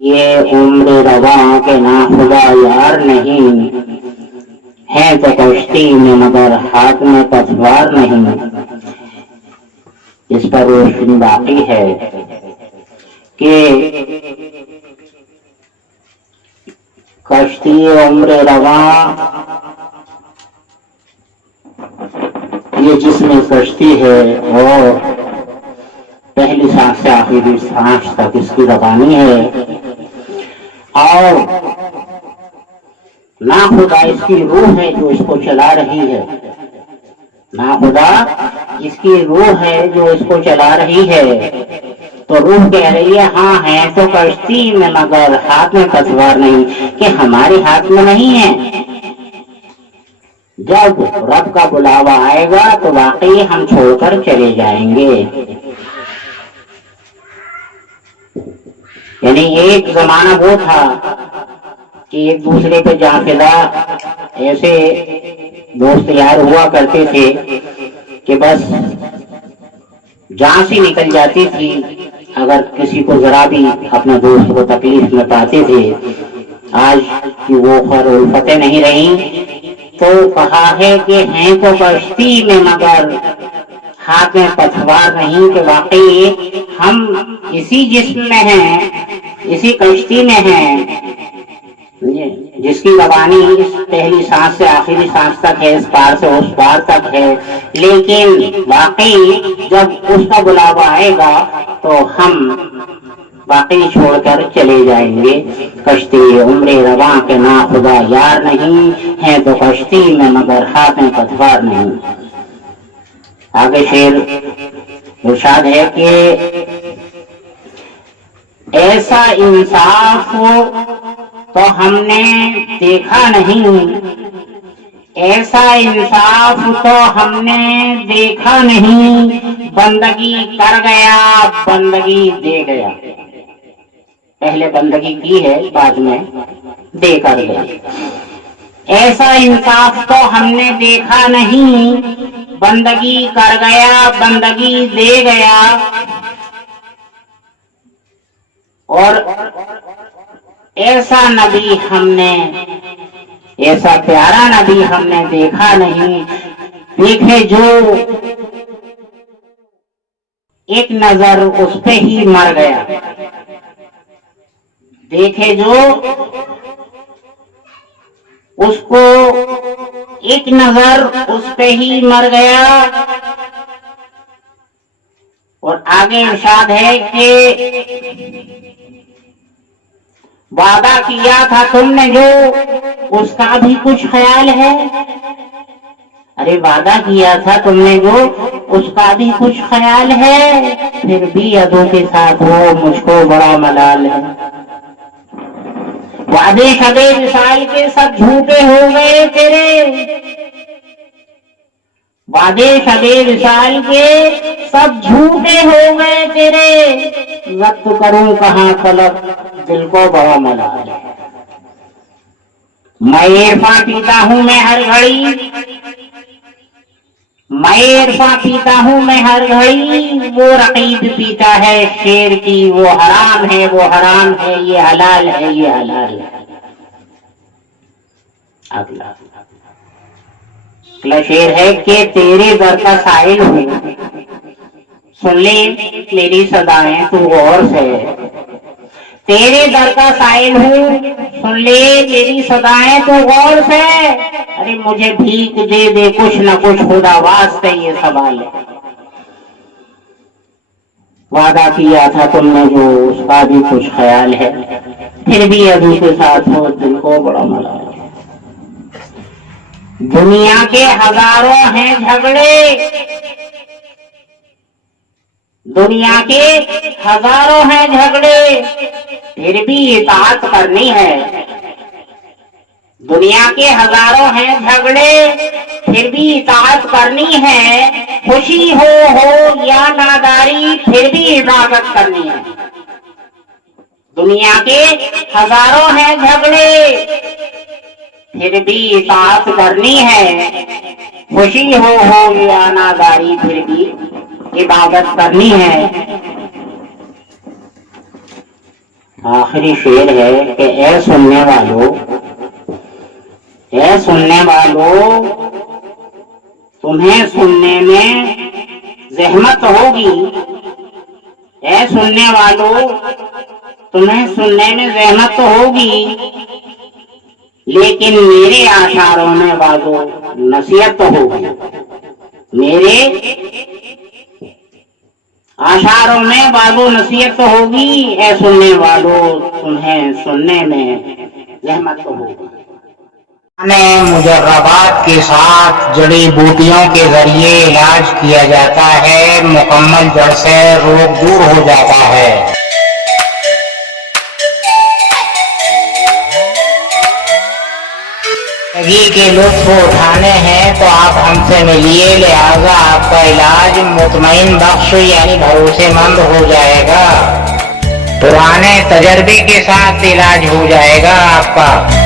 یہ عمر رواں کے ناخدا یار نہیں ہے تو کشتی میں مگر ہاتھ میں پتوار نہیں. اس پر روشنی باقی ہے کہ کشتی عمر رواں یہ جس میں کشتی ہے اور پہلی سانس سے آخری سانس تک اس کی روانی ہے، اور ناخدا اس کی روح ہے جو اس کو چلا رہی ہے. ناخدا اس کی روح ہے جو اس کو چلا رہی ہے. تو روح کہہ رہی ہے ہاں ہے تو کشتی میں مگر ہاتھ میں پتوار نہیں، کہ ہمارے ہاتھ میں نہیں ہے. جب رب کا بلاوا آئے گا تو واقعی ہم چھوڑ کر چلے جائیں گے. یعنی ایک زمانہ وہ تھا کہ ایک دوسرے پہ جان فدا ایسے دوست یار ہوا کرتے تھے کہ بس جان سی نکل جاتی تھی اگر کسی کو ذرا بھی اپنا دوست کو تکلیف میں پاتے تھے. آج کی وہ خیر الفتیں نہیں رہی، تو کہا ہے کہ ہیں تو کشتی میں مگر ہاتھ میں پتوار نہیں، کہ واقعی ہم اسی جسم میں ہیں، اسی کشتی میں ہیں جس کی روانی پہلی سانس سے آخری سانس تک ہے، اس پار سے اس پار تک ہے. لیکن واقعی جب اس کا بلاوا آئے گا تو ہم باقی چھوڑ کر چلے جائیں گے. کشتی عمر رواں کے ناخدا یار نہیں ہے تو کشتی میں مگر ہاتھ میں پتوار نہیں. آگے شعر ارشاد ہے کہ ایسا انصاف تو ہم نے دیکھا نہیں، ایسا انصاف تو ہم نے دیکھا نہیں، بندگی کر گیا بندگی دے گیا. پہلے بندگی کی ہے بعد میں دے کر گیا. ایسا انصاف تو ہم نے دیکھا نہیں، بندگی کر گیا بندگی دے گیا. اور ایسا نبی ہم نے، ایسا پیارا نبی ہم نے دیکھا نہیں. دیکھے جو ایک نظر اس پہ ہی مر گیا، دیکھے جو اس کو ایک نظر اس پہ ہی مر گیا. اور آگے ارشاد ہے کہ وعدہ کیا تھا تم نے جو اس کا بھی کچھ خیال ہے. ارے وعدہ کیا تھا تم نے جو اس کا بھی کچھ خیال ہے، پھر بھی ادوں کے ساتھ وہ مجھ کو بڑا ملال ہے. وعدے شبے وصال کے سب جھوٹے ہو گئے تیرے، وعدے شبے وصال کے سب جھوٹے ہو گئے تیرے، ضبط کروں کہاں فلک دل کو بڑا ملال ہے. میں عرفاں پیتا ہوں میں ہر گھڑی، میں عرفاں پیتا ہوں میں ہر گھڑی، وہ رقیب پیتا ہے شیر کی، وہ حرام ہے وہ حرام ہے یہ حلال ہے یہ حلال ہے. اگلا شعر ہے کہ تیرے در کا سائل ہوں، سن لے میری صدائیں تو غور سے، تیرے در کا سائل ہوں سن لے میری صدائیں تو غور سے. ارے مجھے بھیک دے دے کچھ نہ کچھ خدا واسطے یہ سوال ہے. وعدہ کیا تھا تم نے جو اس کا بھی کچھ خیال ہے، پھر بھی ابھی کے ساتھ ہو دل کو بڑا ملال ہے. دنیا کے ہزاروں ہیں جھگڑے، دنیا کے ہزاروں ہیں جھگڑے، پھر بھی اطاعت کرنی ہے. دنیا کے ہزاروں ہیں جھگڑے پھر بھی اطاعت کرنی ہے، خوشی ہو یا ناداری پھر بھی عبادت کرنی ہے. دنیا کے ہزاروں ہیں جھگڑے پھر بھی اطاعت کرنی ہے، خوشی ہو یا ناداری پھر بھی عبادت کرنی ہے. آخری شعر ہے کہ اے سننے والوں تمہیں سننے میں زحمت ہوگی، اے سننے والوں تمہیں سننے میں زحمت تو ہوگی، لیکن میرے اشعاروں میں بازو نصیحت تو ہوگی، میرے اشعاروں میں بازو نصیحت تو ہوگی، اے سننے والوں تمہیں سننے میں زحمت تو ہوگی۔ مجربات کے ساتھ جڑی بوٹیوں کے ذریعے علاج کیا جاتا ہے، مکمل جڑ سے روگ دور ہو جاتا ہے۔ زندگی کے لطف اٹھانے ہیں تو آپ ہم سے ملیے، لہذا آپ کا علاج مطمئن بخش یعنی بھروسے مند ہو جائے گا، پرانے تجربے کے ساتھ علاج ہو جائے گا آپ کا۔